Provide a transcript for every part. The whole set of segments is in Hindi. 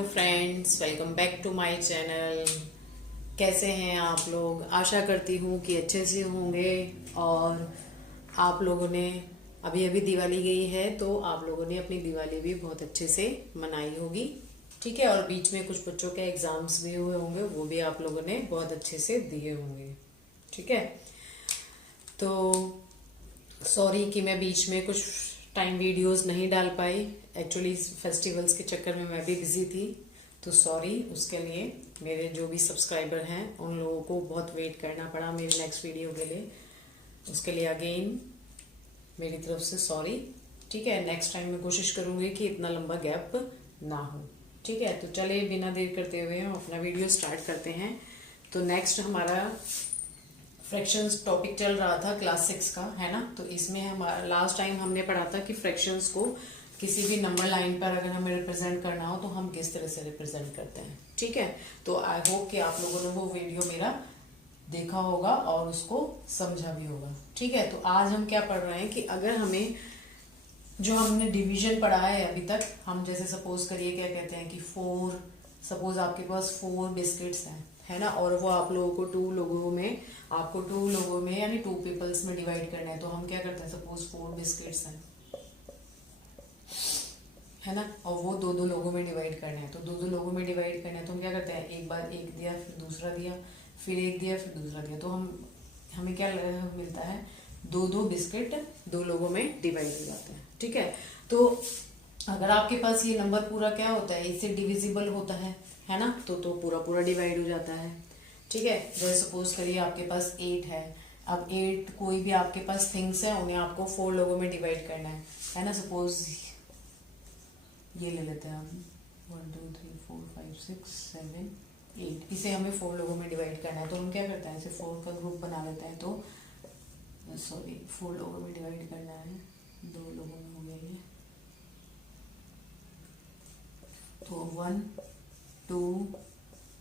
Hello friends, welcome back to my channel. कैसे हैं आप लोग? आशा करती हूँ कि अच्छे से होंगे। और आप लोगों ने अभी अभी दिवाली गई है तो आप लोगों ने अपनी दिवाली भी बहुत अच्छे से मनाई होगी। ठीक है। और बीच में कुछ बच्चों के एग्जाम्स भी हुए होंगे, वो भी आप लोगों ने बहुत अच्छे से दिए होंगे। ठीक है। तो सॉरी कि मैं बीच में कुछ टाइम वीडियोस नहीं डाल पाई। एक्चुअली फेस्टिवल्स के चक्कर में मैं भी बिजी थी, तो सॉरी उसके लिए। मेरे जो भी सब्सक्राइबर हैं उन लोगों को बहुत वेट करना पड़ा मेरे नेक्स्ट वीडियो के लिए। उसके लिए अगेन मेरी तरफ से सॉरी। ठीक है। नेक्स्ट टाइम मैं कोशिश करूंगी कि इतना लंबा गैप ना हो। ठीक है। तो चले बिना देर करते हुए हम अपना वीडियो स्टार्ट करते हैं। तो नेक्स्ट हमारा फ्रैक्शंस टॉपिक चल रहा था क्लास 6 का, है ना। तो इसमें हमारा लास्ट टाइम हमने पढ़ा था कि फ्रैक्शंस को किसी भी नंबर लाइन पर अगर हमें रिप्रेजेंट करना हो तो हम किस तरह से रिप्रेजेंट करते हैं। ठीक है। तो आई होप कि आप लोगों ने वो वीडियो मेरा देखा होगा और उसको समझा भी होगा। ठीक है। तो आज हम क्या पढ़ रहे हैं कि अगर हमें जो हमने डिवीजन पढ़ा है अभी तक, हम जैसे सपोज करिए क्या कहते हैं कि 4, सपोज आपके पास 4 बिस्किट्स हैं, है ना। और वो आप लोगों को 2 लोगों में, आपको 2 लोगों में यानी 2 पीपल्स में डिवाइड करना है। तो हम क्या करते हैं, सपोज 4 बिस्किट्स हैं, है ना। और वो 2-2 लोगों में डिवाइड करना है। तो 2-2 लोगों में डिवाइड करना है तो हम क्या करते हैं, एक बार एक दिया, फिर दूसरा दिया, फिर एक दिया, फिर दूसरा दिया। तो हमें क्या मिलता है, 2-2 बिस्किट 2 लोगों में डिवाइड हो जाते हैं। ठीक है। तो अगर आपके पास ये नंबर पूरा क्या होता है, इससे डिविजिबल होता है ना। तो पूरा पूरा डिवाइड हो जाता है। ठीक है। जैसे सपोज करिए आपके पास 8 है। अब 8 कोई भी आपके पास थिंग्स है, उन्हें आपको 4 लोगों में डिवाइड करना है ना। सपोज ये ले लेते हैं हम 1 2 3 4 5 6 7 8, इसे हमें 4 लोगों में डिवाइड करना है। तो हम क्या करते हैं, इसे 4 का ग्रुप बना लेते हैं। तो सॉरी 4 लोगों में डिवाइड करना है, 2 लोगों में हो गया ये। तो 1 2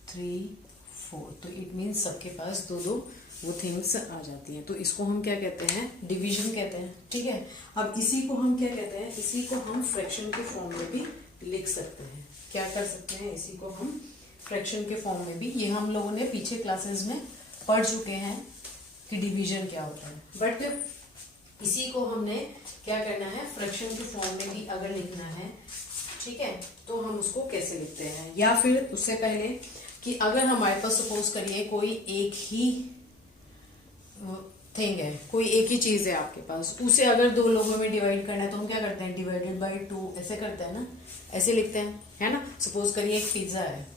3 4, तो इट मीन्स सबके पास 2-2 वो थिंग्स आ जाती हैं। तो इसको हम क्या कहते हैं, डिवीजन कहते हैं। ठीक है। अब इसी को हम क्या कहते हैं, इसी को हम फ्रैक्शन के फॉर्म में भी लिख सकते हैं। क्या कर सकते हैं, इसी को हम फ्रैक्शन के फॉर्म में भी, ये हम लोगों ने पीछे क्लासेस में पढ़ चुके हैं कि डिवीजन क्या होता है। बट इसी को हमने क्या करना है, फ्रैक्शन के फॉर्म में भी अगर लिखना है, ठीक है, तो हम उसको कैसे लिखते हैं। या फिर उससे पहले कि अगर हमारे पास सपोज करिए कोई एक ही थिंग है, कोई एक ही चीज है आपके पास, उसे अगर 2 लोगों में डिवाइड करना है तो हम क्या करते हैं, डिवाइडेड बाय 2 ऐसे करते हैं ना, ऐसे लिखते हैं, है ना। सपोज करिए एक पिज्जा है,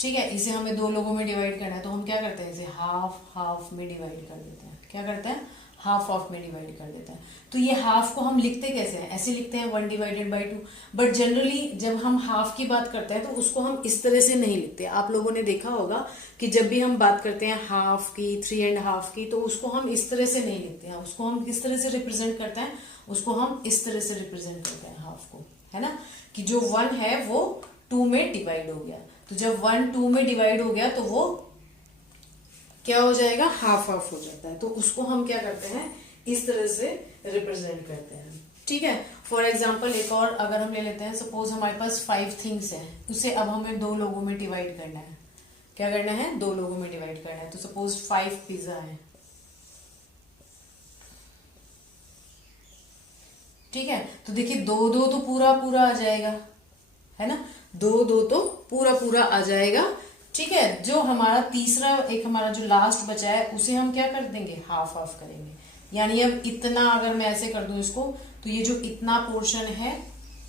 ठीक है, इसे हमें 2 लोगों में डिवाइड करना है तो हम क्या करते हैं, इसे हाफ हाफ में डिवाइड कर देते हैं। क्या करते हैं, हाफ ऑफ में डिवाइड कर देते हैं। तो ये हाफ को हम लिखते कैसे हैं, ऐसे लिखते हैं 1 डिवाइडेड बाई 2। बट जनरली जब हम हाफ की बात करते हैं तो उसको हम इस तरह से नहीं लिखते। आप लोगों ने देखा होगा कि जब भी हम बात करते हैं हाफ की, 3.5 की, तो उसको हम इस तरह से नहीं लिखते हैं। उसको हम किस तरह से रिप्रेजेंट करते हैं, उसको हम इस तरह से रिप्रेजेंट करते हैं हाफ को, है ना। कि जो 1 है वो 2 में डिवाइड हो गया। तो जब 1 2 में डिवाइड हो गया तो वो क्या हो जाएगा, हाफ हाफ हो जाता है। तो उसको हम क्या करते हैं, इस तरह से रिप्रेजेंट करते हैं। ठीक है। फॉर एग्जाम्पल एक और अगर हम ले लेते हैं, सपोज हमारे पास 5 थिंग्स हैं, उसे अब हमें 2 लोगों में डिवाइड करना है। क्या करना है, 2 लोगों में डिवाइड करना है। तो सपोज 5 पिज्जा है, ठीक है। तो देखिए 2-2 तो पूरा पूरा आ जाएगा, है ना। 2-2 तो पूरा पूरा आ जाएगा। ठीक है। जो हमारा तीसरा एक हमारा जो लास्ट बचा है उसे हम क्या कर देंगे, हाफ हाफ करेंगे। यानी अब इतना अगर मैं ऐसे कर दूं इसको, तो ये जो इतना पोर्शन है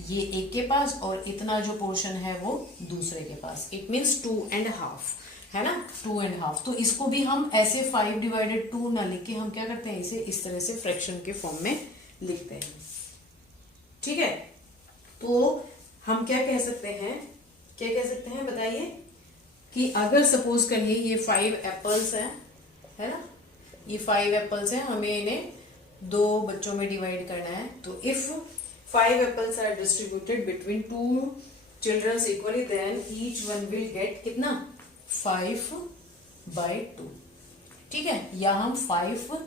ये एक के पास और इतना जो पोर्शन है वो दूसरे के पास। इट मीन्स 2.5, है ना, 2.5। तो इसको भी हम ऐसे 5 डिवाइडेड 2 ना लिख के हम क्या करते हैं, इसे इस तरह से फ्रैक्शन के फॉर्म में लिखते हैं। ठीक है। तो हम क्या कह सकते हैं, क्या कह सकते हैं बताइए, कि अगर सपोज करिए ये 5 एप्पल्स हैं, है ना, ये 5 एप्पल्स हैं, हमें इन्हें 2 बच्चों में डिवाइड करना है। तो if 5 apples are distributed between 2 childrens equally, then each one will get कितना, 5/2। ठीक है। या हम 5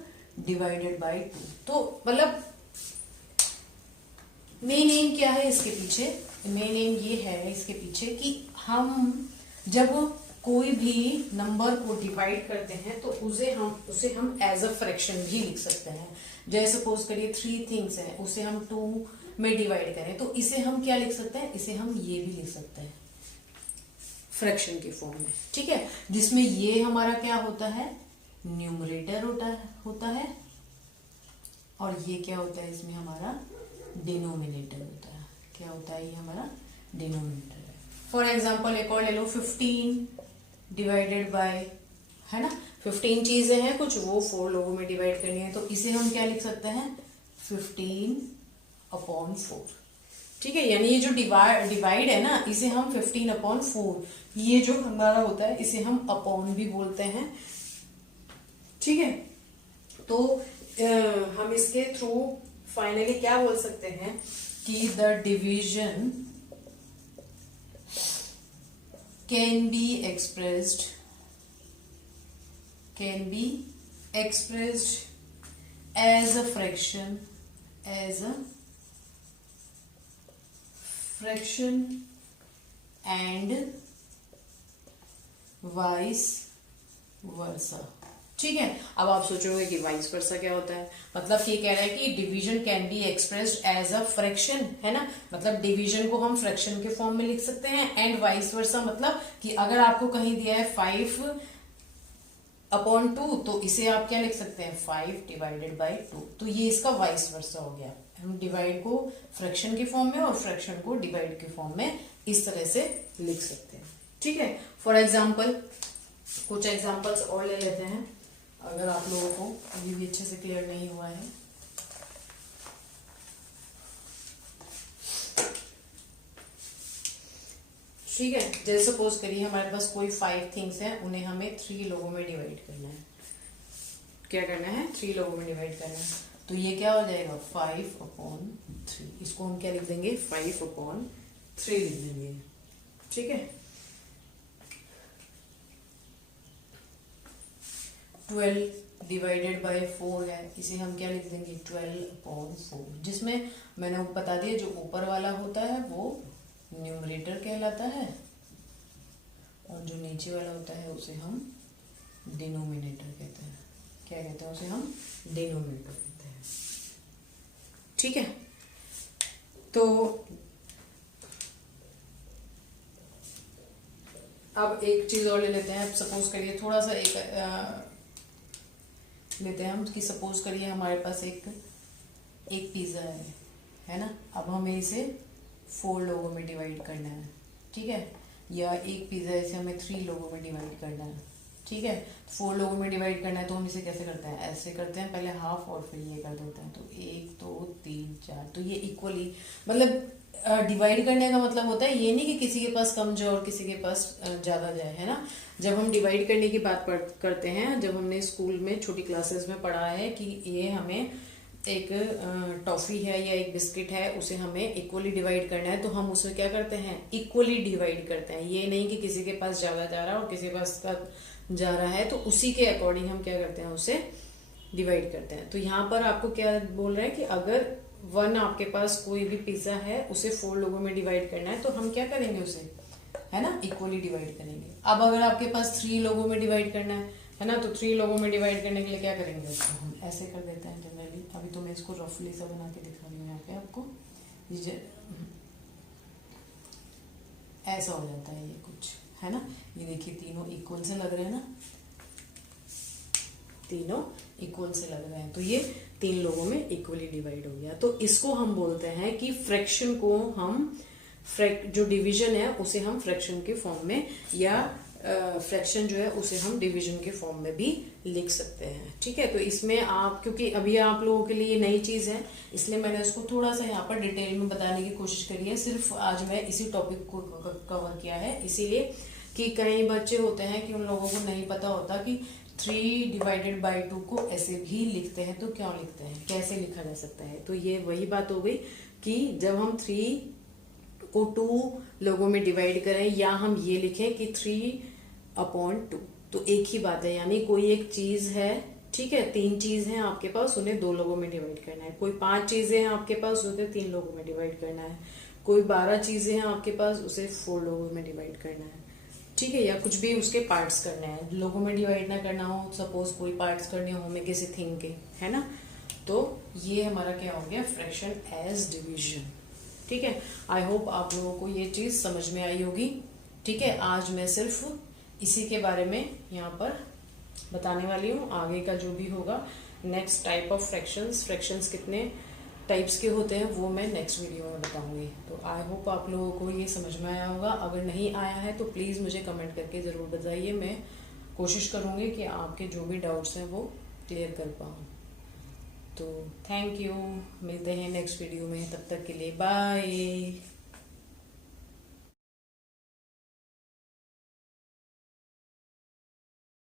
डिवाइडेड बाई 2। तो मतलब मेन एम क्या है इसके पीछे, मेन एम ये है इसके पीछे कि हम जब कोई भी नंबर को डिवाइड करते हैं तो उसे हम एज अ फ्रैक्शन भी लिख सकते हैं। जैसे सपोज करिए 3 थिंग्स है, उसे हम 2 में डिवाइड करें तो इसे हम क्या लिख सकते हैं, इसे हम ये भी लिख सकते हैं फ्रैक्शन के फॉर्म में, ठीक है। जिसमें ये हमारा क्या होता है, न्यूमरेटर होता है और ये क्या होता है, इसमें हमारा डिनोमिनेटर होता है। क्या होता है, ये हमारा डिनोमिनेटर है। फॉर एग्जाम्पल एक और ले लो, 15 डिवाइडेड बाय, है ना, 15 चीजें हैं कुछ, वो 4 लोगों में डिवाइड करनी है तो इसे हम क्या लिख सकते हैं, 15/4, ठीक है। यानी ये जो डिवाइड है ना, इसे हम 15/4, ये जो हमारा होता है इसे हम अपॉन भी बोलते हैं, ठीक है। तो हम इसके थ्रू फाइनली क्या बोल सकते हैं कि the division can B expressed as a fraction and vice versa, ठीक है। अब आप सोचोगे कि वाइस वर्सा क्या होता है, मतलब ये कह रहा है कि division can be expressed as a fraction, है ना, मतलब डिवीजन को हम फ्रैक्शन के फॉर्म में लिख सकते हैं। एंड वाइस वर्सा मतलब कि अगर आपको कहीं दिया है 5/2 तो इसे आप क्या लिख सकते हैं, 5/2, तो ये इसका वाइस वर्सा हो गया। हम डिवाइड को फ्रैक्शन के फॉर्म में और फ्रैक्शन को डिवाइड के फॉर्म में इस तरह से लिख सकते हैं, ठीक है। फॉर एग्जाम्पल कुछ एग्जाम्पल्स और ले लेते हैं, अगर आप लोगों को अभी भी अच्छे से क्लियर नहीं हुआ है। ठीक है, जैसे सपोज करिए हमारे पास कोई 5 थिंग्स हैं, उन्हें हमें 3 लोगों में डिवाइड करना है। क्या करना है, 3 लोगों में डिवाइड करना है, तो ये क्या हो जाएगा, 5/3। इसको हम क्या लिख देंगे, 5/3 लिख देंगे, ठीक है। 12 डिवाइडेड बाय 4 है, इसे हम क्या लिख देंगे, 12/4, जिसमें मैंने बता दिया जो ऊपर वाला होता है वो न्यूमरेटर कहलाता है और जो नीचे वाला होता है उसे हम डिनोमिनेटर कहते हैं। क्या कहते हैं, उसे हम डिनोमिनेटर कहते हैं, ठीक है। तो अब एक चीज और ले लेते हैं। अब सपोज करिए थोड़ा सा एक लेते हैं हम कि सपोज करिए हमारे पास एक पिज्जा है ना। अब हमें इसे 4 लोगों में डिवाइड करना है, ठीक है, या एक पिज्जा इसे हमें 3 लोगों में डिवाइड करना है, ठीक है। 4 लोगों में डिवाइड करना है तो हम इसे कैसे करते हैं, ऐसे करते हैं, पहले हाफ और फिर ये कर देते हैं, तो 1 2 3 4, तो ये इक्वली, मतलब डिवाइड करने का मतलब होता है ये नहीं कि किसी के पास कम जाए और किसी के पास ज्यादा जाए, है ना। जब हम डिवाइड करने की बात करते हैं, जब हमने स्कूल में छोटी क्लासेस में पढ़ा है कि ये हमें एक टॉफी है या एक बिस्किट है, उसे हमें इक्वली डिवाइड करना है, तो हम उसे क्या करते हैं, इक्वली डिवाइड करते हैं। ये नहीं कि किसी के पास ज्यादा जा रहा है और किसी के पास जा रहा है, तो उसी के अकॉर्डिंग हम क्या करते हैं, उसे डिवाइड करते हैं। तो यहाँ पर आपको क्या बोल रहे हैं कि अगर 1 आपके पास कोई भी पिज्जा है, उसे 4 लोगों में डिवाइड करना है, तो हम क्या करेंगे, उसे, है ना, इक्वली डिवाइड करेंगे। अब अगर आपके पास 3 लोगों में डिवाइड करना है ना, तो 3 लोगों में डिवाइड करने के लिए क्या करेंगे, उसको हम ऐसे कर देते हैं जनरली। अभी तो मैं इसको रफली सा बना के दिखा रही हूँ यहाँ पे आपको, ऐसा हो जाता है ये कुछ, है ना। ये देखिए तीनों इक्वल से लग रहे हैं ना, तीनों इक्वल से लग रहे हैं, तो ये 3 लोगों में इक्वली डिवाइड हो गया। तो इसको हम बोलते हैं कि फ्रैक्शन को हम जो डिवीजन है उसे हम फ्रैक्शन के फॉर्म में, या फ्रैक्शन जो है उसे हम डिवीजन के फॉर्म में भी लिख सकते हैं, ठीक है। तो इसमें आप, क्योंकि अभी आप लोगों के लिए नई चीज है, इसलिए मैंने इसको थोड़ा सा यहाँ पर डिटेल में बताने की कोशिश करी है। सिर्फ आज मैं इसी टॉपिक को कवर किया है, इसीलिए कि कई बच्चे होते हैं कि उन लोगों को नहीं पता होता कि 3/2 को ऐसे भी लिखते हैं, तो क्यों लिखते हैं, कैसे लिखा जा सकता है। तो ये वही बात हो गई कि जब हम 3 को 2 लोगों में डिवाइड करें, या हम ये लिखें कि 3/2, तो एक ही बात है। यानी कोई एक चीज है, ठीक है, 3 चीज हैं आपके पास, उन्हें 2 लोगों में डिवाइड करना है। कोई 5 चीजें हैं आपके पास, उन्हें 3 लोगों में डिवाइड करना है। कोई 12 चीजें हैं आपके पास, उसे 4 लोगों में डिवाइड करना है, ठीक है, या कुछ भी उसके पार्ट्स करने हैं, लोगों में डिवाइड ना करना हो, सपोज कोई पार्ट्स करने हो हमें किसी थिंग के, है ना, तो ये हमारा क्या हो गया, फ्रैक्शन एज डिवीजन, ठीक है। आई होप आप लोगों को ये चीज समझ में आई होगी, ठीक है। आज मैं सिर्फ इसी के बारे में यहाँ पर बताने वाली हूँ, आगे का जो भी होगा नेक्स्ट टाइप ऑफ फ्रैक्शंस कितने टाइप्स के होते हैं वो मैं नेक्स्ट वीडियो में बताऊंगी। तो आई होप आप लोगों को ये समझ में आया होगा, अगर नहीं आया है तो प्लीज़ मुझे कमेंट करके ज़रूर बताइए, मैं कोशिश करूँगी कि आपके जो भी डाउट्स हैं वो क्लियर कर पाऊँ। तो थैंक यू, मिलते हैं नेक्स्ट वीडियो में, तब तक के लिए बाय।